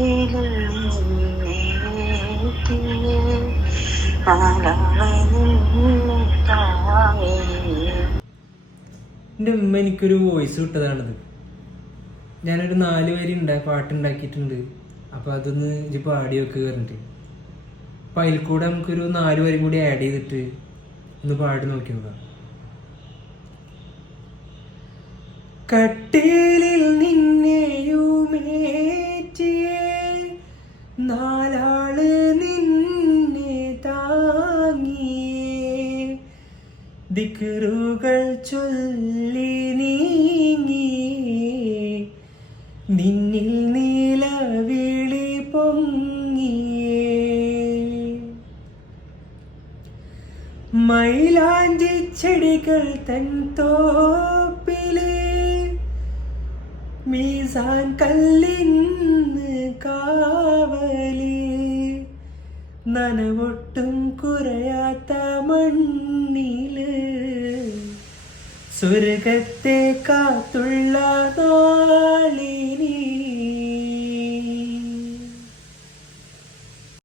എൻ്റെ ഉമ്മ എനിക്കൊരു വോയിസ് വിട്ടതാണിത്. ഞാനൊരു 4 വരി പാട്ടുണ്ടാക്കിയിട്ടുണ്ട്. അപ്പോൾ അതൊന്ന് ഇത് പാടി വെക്കുക പറഞ്ഞിട്ട്. അപ്പം അതിൽ കൂടെ നമുക്കൊരു 4 വരി കൂടി ആഡ് ചെയ്തിട്ട് ഒന്ന് പാടി നോക്കി നോക്കാം. കട്ടിലിൽ നിന്നെയുമേറ്റിയേ 4 ആള് നിന്നെ താങ്ങിയേ ദിക്റുകൾ ചൊല്ലി നീങ്ങിയേ നിന്നിൽ നീലവിളി പൊങ്ങിയേ മൈലാഞ്ചി ചെടികൾ തൻ തോപ്പിലേ മീസാൻ കല്ലിന്ന് കാവലി നനവൊട്ടും കുറയാത്ത മണ്ണില് സ്വർഗത്തെ കാത്തുള്ള നാളി